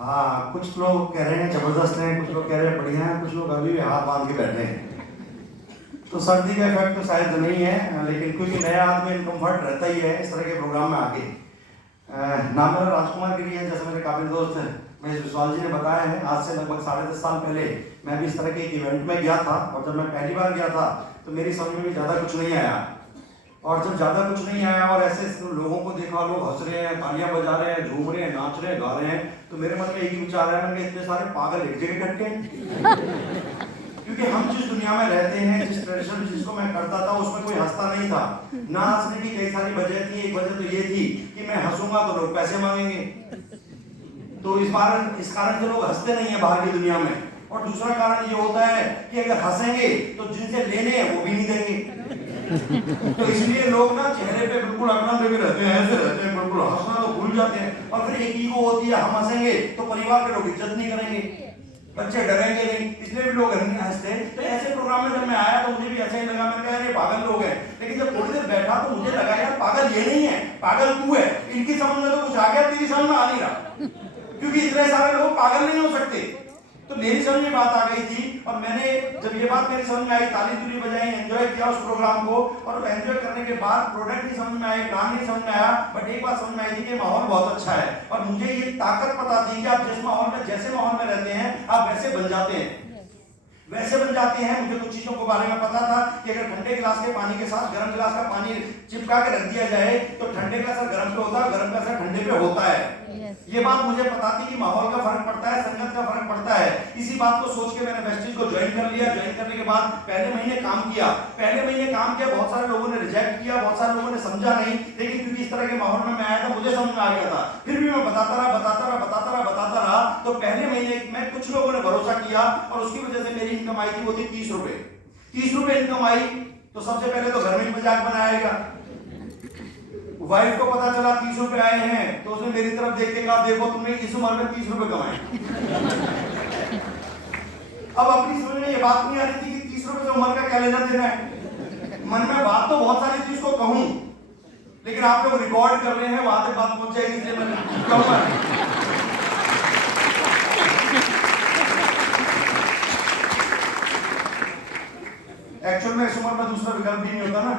हाँ, कुछ लोग कह रहे हैं जबरदस्त हैं, कुछ लोग कह रहे हैं बढ़िया हैं, कुछ लोग अभी भी हाथ बांध के बैठे हैं। तो सर्दी का इफेक्ट तो शायद नहीं है, लेकिन क्योंकि नया आदमी इनकम्फर्ट रहता ही है इस तरह के प्रोग्राम में आके। नाम मेरा राजकुमार गिरी है, जैसे मेरे काबिल दोस्त महेश विश्वाल जी ने बताया है। आज से लगभग 10.5 साल पहले मैं भी इस तरह के एक इवेंट में गया था, और जब मैं पहली बार गया था तो मेरी समझ में भी ज़्यादा कुछ नहीं आया। और जब ज़्यादा कुछ नहीं आया और ऐसे लोगों को देखा, लोग हंस रहे हैं, तालियां बजा रहे हैं, झूम रहे हैं, नाच रहे हैं, गा रहे हैं, तो मेरे मन में एक ही विचार आया कि इतने सारे पागल एक जगह इकट्ठे हैं। क्योंकि हम जिस दुनिया में रहते हैं, जिस ट्रेडिशन जिसको मैं करता था, उसमें कोई हंसता नहीं था। ना हंसने की कई सारी वजह थी। एक वजह तो ये थी कि मैं हंसूंगा तो लोग पैसे मांगेंगे, तो इस कारण से लोग हंसते नहीं है बाहर की दुनिया में। और दूसरा कारण ये होता है कि अगर हंसेंगे तो जिनसे लेने हैं वो भी नहीं देंगे। तो इसलिए लोग ना चेहरे पे बिल्कुल अपना लेके रहते हैं, ऐसे रहते हैं, बिल्कुल हंसना तो भूल जाते हैं। और फिर एक ईगो होती है, हम हंसेंगे तो परिवार के लोग इज्जत नहीं करेंगे, बच्चे डरेंगे नहीं, इसलिए भी लोग नहीं हंसते। तो ऐसे प्रोग्राम में जब मैं आया तो मुझे भी ऐसा ही लगा, मैं कहा ये पागल लोग हैं। लेकिन जब थोड़ी देर बैठा तो मुझे लगा यार पागल ये नहीं है, पागल तू है। इनकी समझ में तो कुछ आ गया, तेरी समझ में आ नहीं रहा, क्योंकि इतने सारे लोग पागल नहीं हो सकते। तो मेरी समझ में बात आ गई थी, और मैंने जब ये बात मेरी समझ में आई, ताली तुली बजाई, एंजॉय किया उस प्रोग्राम को। और एंजॉय करने के बाद प्रोडक्ट नहीं समझ में आए, प्लान नहीं समझ में आया, बट एक बात समझ में आई थी कि माहौल बहुत अच्छा है। और मुझे ये ताकत पता थी कि आप जिस माहौल में, जैसे माहौल में रहते हैं, आप वैसे बन जाते हैं, वैसे बन जाते हैं। मुझे कुछ चीजों के बारे में पता था कि अगर ठंडे गिलास के पानी के साथ गर्म गिलास का पानी चिपका के रख दिया जाए तो ठंडे का असर गर्म पे होता है, गर्म का असर ठंडे पे होता है। ये बात मुझे पता थी कि माहौल का फर्क पड़ता है, संगत का फर्क पड़ता है। इसी बात को सोच के मैंने वेस्टीज को ज्वाइन कर लिया। ज्वाइन करने के बाद पहले महीने काम किया। बहुत सारे लोगों ने रिजेक्ट किया, बहुत सारे लोगों ने समझा नहीं, लेकिन क्योंकि इस तरह के माहौल में मैं आया था, मुझे समझ में आ गया था। फिर भी मैं बताता रहा। तो पहले महीने में कुछ लोगों ने भरोसा किया, और उसकी वजह से मेरी इनकम आई थी, वो थी 30 रुपए। 30 रुपए इनकम आई तो सबसे पहले तो घर में मजाक बनाया गया। वाइफ को पता चला 30 रुपए आए हैं, तो उसने मेरी तरफ देख के कहा, देखो तुमने इस उम्र में 30 रुपए कमाए। अब अपनी समझ में ये बात नहीं आ रही थी कि 30 रुपए से उम्र का क्या लेना देना है। मन में बात तो बहुत सारी चीज को कहूं, लेकिन आप लोग रिकॉर्ड कर रहे हैं, वहां तक बात पहुंच जाएगी, इसलिए मैं कहूंगा। एक्चुअल में इस उम्र में दूसरा विकल्प भी नहीं होता ना।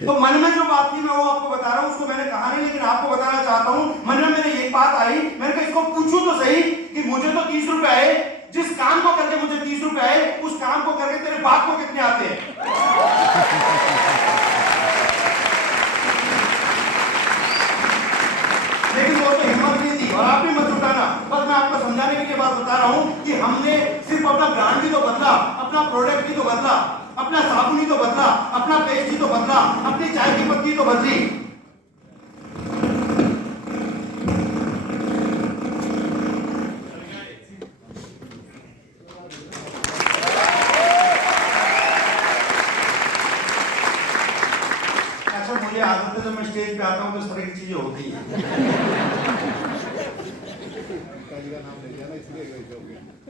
तो मन में जो बात थी मैं वो आपको बता रहा हूं, उसको मैंने कहा नहीं, लेकिन आपको बताना चाहता हूं। मन में मेरे एक बात आई, मैंने कहा इसको पूछूं तो सही कि मुझे तो 30 रुपए आए, जिस काम को करके मुझे 30 रुपए आए, उस काम को करके तेरे बाप को कितने आते हैं। लेकिन वो तो हिम्मत नहीं थी, और आप भी मत उठाना। बस मैं आपको समझाने के लिए बात बता रहा हूं कि हमने सिर्फ अपना ब्रांड ही तो बदला, अपना प्रोडक्ट ही तो बदला, अपना साबुन ही तो बदला, अपना पेस्ट ही तो बदला, अपनी चाय की पत्ती तो बदली। अच्छा, मुझे आदत है जब मैं स्टेज पे आता हूं तो इस तरह की चीजें होती हैं।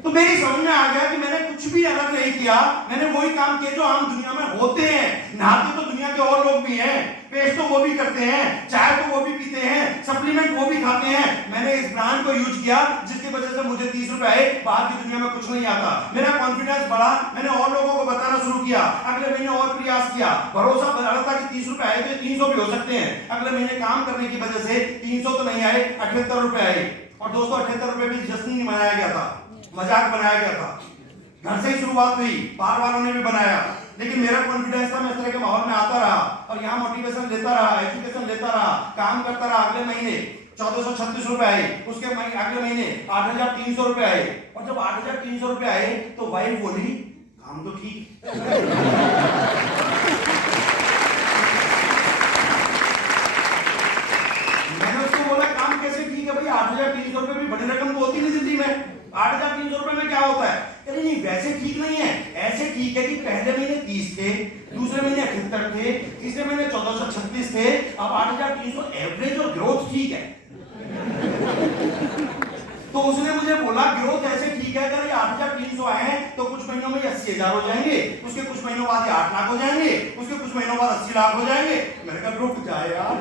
तो मेरी समझ में आ गया कि मैंने कुछ भी अलग नहीं किया, मैंने वही काम किए जो आम दुनिया में होते हैं। नहाते तो दुनिया के और लोग भी हैं, पेस्ट तो वो भी करते हैं, चाय तो वो भी पीते हैं, सप्लीमेंट वो भी खाते हैं। मैंने इस ब्रांड को यूज किया जिसकी वजह से मुझे 30 रुपए आए, बाहर की दुनिया में कुछ नहीं आता। मेरा कॉन्फिडेंस बढ़ा, मैंने और लोगों को बताना शुरू किया। अगले महीने और प्रयास किया, भरोसा बढ़ा था कि 30 रुपए आए तो 300 भी हो सकते हैं। अगले महीने काम करने की वजह से 300 तो नहीं आए, 78 रुपए आए। और दोस्तों 78 रुपए भी जश्न नहीं मनाया गया था, मजाक बनाया गया था। घर से ही शुरुआत हुई, बाहर वालों ने भी बनाया, लेकिन मेरा कॉन्फिडेंस था। मैं इस तरह के माहौल में आता रहा और यहाँ मोटिवेशन लेता रहा, एजुकेशन लेता रहा, काम करता रहा। अगले महीने 1436 रुपए आए, उसके अगले महीने 8300 रुपए आए। और जब 8300 रुपए आए तो वाइफ बोली, काम तो ठीक। मैंने उसको बोला, काम कैसे ठीक है भाई, 8300 रुपए भी बड़ी रकम तो होती नहीं जिंदगी में। 8300 रुपए में क्या होता है? अरे नहीं, वैसे ठीक नहीं है, ऐसे ठीक है कि पहले महीने 30 थे, दूसरे महीने 78 थे, तीसरे महीने 1436 थे, अब 8300 एवरेज और ग्रोथ ठीक है। तो उसने मुझे बोला ग्रोथ ऐसे ठीक है, अगर ये 8300 आए तो कुछ कुछ महीनों में 80,000 हो जाएंगे, उसके कुछ महीनों बाद 8 लाख हो जाएंगे, उसके कुछ महीनों बाद 80 लाख हो जाएंगे। मैंने कहा रुक जाए यार।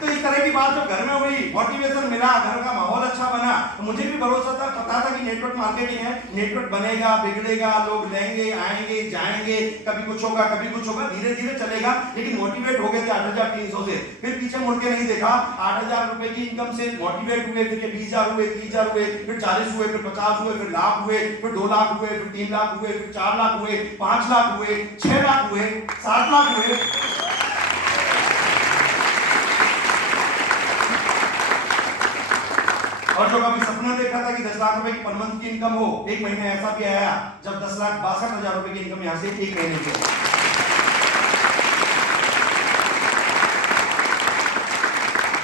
तो इस तरह की बात जो घर में हुई, मोटिवेशन मिला, घर का माहौल अच्छा बना, मुझे भी भरोसा था, पता था कि नेटवर्क मार्केटिंग है, नेटवर्क बनेगा, बिगड़ेगा, लोग लेंगे, आएंगे, जाएंगे, कभी कुछ होगा, कभी कुछ होगा, धीरे धीरे चलेगा। लेकिन मोटिवेट हो गए थे 8,300 से, फिर पीछे मुड़ के नहीं देखा। 8,000 रुपए की इनकम से मोटिवेट हुए, फिर 20,000 हुए, 30,000 हुए, फिर 40 हुए, फिर 50 हुए, फिर लाख हुए, फिर 2 लाख हुए, फिर 3 लाख हुए, फिर 4 लाख हुए, 5 लाख हुए, 6 लाख हुए, 7 लाख हुए। और जो कभी सपना देखा था कि 10 लाख रुपए की पर मंथ की इनकम हो, एक महीने ऐसा भी आया जब 10,62,000 रुपए की इनकम यहां से एक महीने की।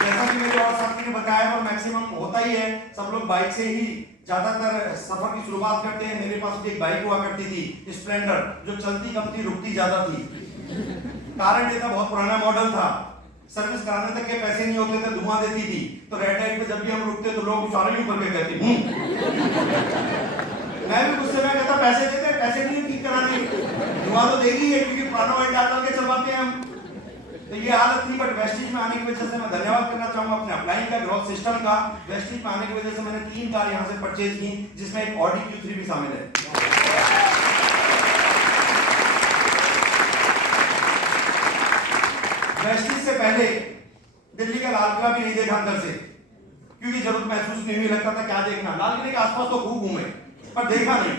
जैसा कि मेरे और साथी ने बताया, और मैक्सिमम होता ही है, सब लोग बाइक से ही ज्यादातर सफर की शुरुआत करते हैं। मेरे पास भी एक बाइक हुआ करती थी स्प्लेंडर, जो चलती कम थी, रुकती ज्यादा थी। कारण ये था, बहुत पुराना मॉडल था, सर्विस कराने तक के पैसे नहीं होते थे, धुआं देती थी। तो रेड लाइट पे जब भी हम रुकते तो लोग सारे ही ऊपर के कहते मैं भी गुस्से में कहता पैसे देते, पैसे नहीं ठीक कराने, धुआं तो देगी है, क्योंकि पुराना ऑयल डाल के चलवाते हैं हम। तो ये हालत थी। बट वेस्टिज में आने की वजह से मैं धन्यवाद करना चाहूंगा अपने अपलाइन का, ग्रोथ सिस्टम का। वेस्टिज में आने की वजह से मैंने 3 कार यहाँ से परचेज की, जिसमें एक ऑडी Q3 भी शामिल है। वेस्टिज से पहले दिल्ली का लाल किला भी नहीं देखा अंदर से, क्योंकि जरूरत महसूस नहीं हुई, लगता था क्या देखना। लाल किले के आसपास तो खूब घूमे, पर देखा नहीं,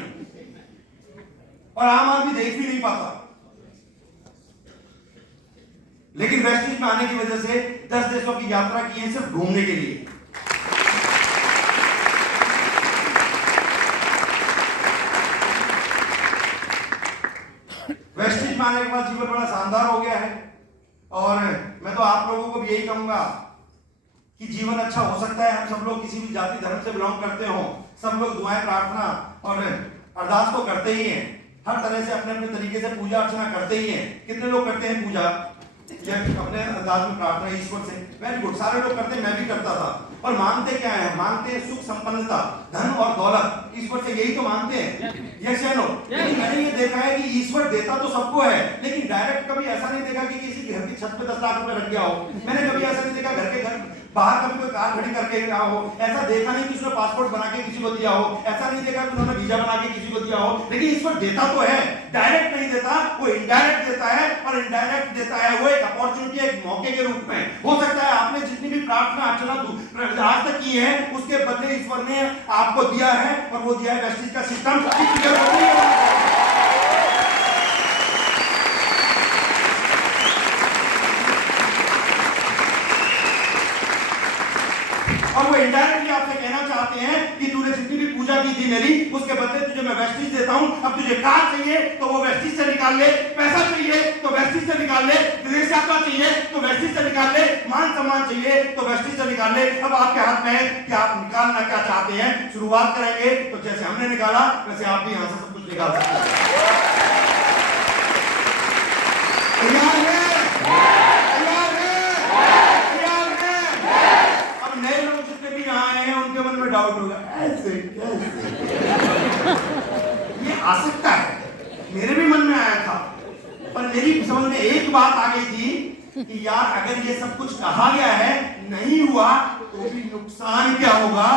और आम आदमी देख भी नहीं पाता। लेकिन वेस्टिज में आने की वजह से 10 देशों की यात्रा की है, सिर्फ घूमने के लिए। वेस्टिज में आने के बाद जीवन बड़ा शानदार हो गया है। और मैं तो आप लोगों को भी यही कहूंगा कि जीवन अच्छा हो सकता है। हम सब लोग किसी भी जाति धर्म से बिलोंग करते हो, सब लोग दुआएं, प्रार्थना और अरदास तो करते ही हैं, हर तरह से अपने अपने तरीके से पूजा अर्चना करते ही हैं। कितने लोग करते हैं पूजा या अपने अंदाज में प्रार्थना ईश्वर से? वेरी गुड, सारे लोग करते हैं, मैं भी करता था। और मांगते क्या है? मांगते हैं सुख, संपन्नता, धन और दौलत। ईश्वर से यही तो मांगते हैं, यस या नो? लेकिन मैंने ये देखा है कि ईश्वर देता तो सबको है, लेकिन डायरेक्ट कभी ऐसा नहीं देखा कि किसी घर की छत पे 10 लाख रुपए रख गया हो। मैंने कभी ऐसा नहीं देखा घर के घर बाहर कभी कोई कार खड़ी करके गया हो। ऐसा देखा नहीं कि उसने पासपोर्ट बना के किसी को दिया हो। ऐसा नहीं देखा कि उन्होंने वीजा बना के किसी को दिया हो। लेकिन ईश्वर देता तो है, डायरेक्ट नहीं देता, वो इनडायरेक्ट देता है। और इनडायरेक्ट देता है वो एक अपॉर्चुनिटी, एक मौके के रूप में। हो सकता है आपने जितनी भी प्रार्थना अर्चना आज तक की है, उसके बदले ईश्वर ने आपको दिया है, और वो दिया है वेस्टिज का सिस्टम। और वो इनडायरेक्टली आपसे कहना चाहते हैं कि तूने जितनी भी पूजा की थी मेरी, उसके बदले तुझे मैं वेस्टिज देता हूं। अब तुझे कार चाहिए तो वो वेस्टिज से निकाल ले, पैसा चाहिए तो वेस्टिज से निकाल ले, विदेश यात्रा चाहिए तो वेस्टिज से निकाल ले, मान सम्मान चाहिए तो वेस्टिज से निकाल ले। अब आपके हाथ में है कि आप निकालना क्या चाहते हैं। शुरुआत करेंगे तो जैसे हमने निकाला, वैसे आप भी यहां से सब कुछ निकाल सकते हैं। नए लोग जितने भी यहाँ आए हैं, उनके मन में डाउट होगा, ऐसे कैसे? ये आ सकता है, मेरे भी मन में आया था, पर मेरी समझ में एक बात आ गई थी कि यार अगर ये सब कुछ कहा गया है, नहीं हुआ तो भी नुकसान क्या होगा?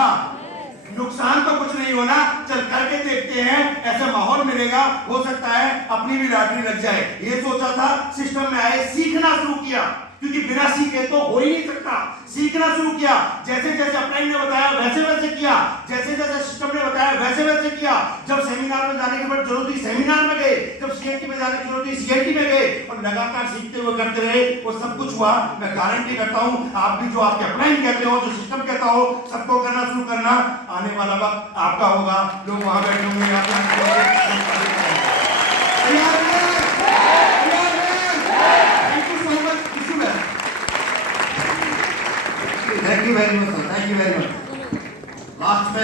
नुकसान तो कुछ नहीं होना, चल करके देखते हैं, ऐसा माहौल मिलेगा, हो सकता है अपनी भी लॉटरी लग जाए। ये सोचा था, सिस्टम में आए, सीखना शुरू किया, क्योंकि बिना सीखे तो हो ही नहीं सकता। सीखना शुरू किया, जैसे जैसे अपलाइन ने बताया वैसे वैसे किया, जैसे जैसे सिस्टम ने बताया वैसे वैसे किया। जब सेमिनार में जाने की जरूरत थी, सेमिनार में गए, जब सीएनटी में जाने की जरूरत थी, सीएनटी में गए, और लगातार सीखते हुए करते रहे, वो सब कुछ हुआ। मैं गारंटी करता हूं, आप भी जो आपके अपलाइन कहते हो, जो सिस्टम कहता हो, सबको करना शुरू करना, आने वाला वक्त आपका होगा। लोग वहां बैठे होंगे,